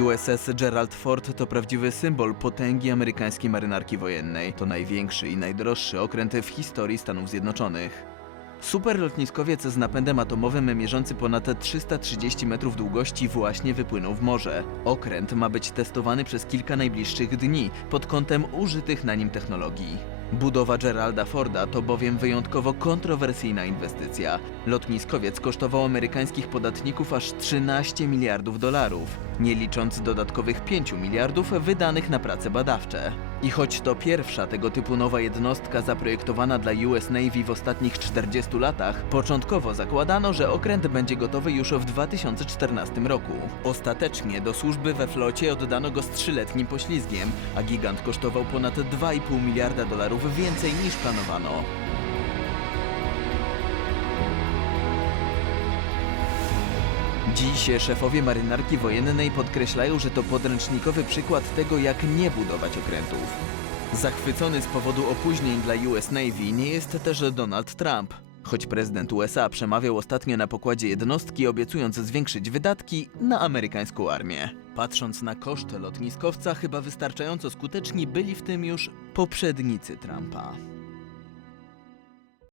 USS Gerald Ford to prawdziwy symbol potęgi amerykańskiej marynarki wojennej. To największy i najdroższy okręt w historii Stanów Zjednoczonych. Superlotniskowiec z napędem atomowym mierzący ponad 330 metrów długości właśnie wypłynął w morze. Okręt ma być testowany przez kilka najbliższych dni pod kątem użytych na nim technologii. Budowa Geralda Forda to bowiem wyjątkowo kontrowersyjna inwestycja. Lotniskowiec kosztował amerykańskich podatników aż 13 miliardów dolarów, nie licząc dodatkowych 5 miliardów wydanych na prace badawcze. I choć to pierwsza tego typu nowa jednostka zaprojektowana dla US Navy w ostatnich 40 latach, początkowo zakładano, że okręt będzie gotowy już w 2014 roku. Ostatecznie do służby we flocie oddano go z trzyletnim poślizgiem, a gigant kosztował ponad 2,5 miliarda dolarów więcej niż planowano. Dziś szefowie marynarki wojennej podkreślają, że to podręcznikowy przykład tego, jak nie budować okrętów. Zachwycony z powodu opóźnień dla US Navy nie jest też Donald Trump. Choć prezydent USA przemawiał ostatnio na pokładzie jednostki, obiecując zwiększyć wydatki na amerykańską armię. Patrząc na koszty lotniskowca, chyba wystarczająco skuteczni byli w tym już poprzednicy Trumpa.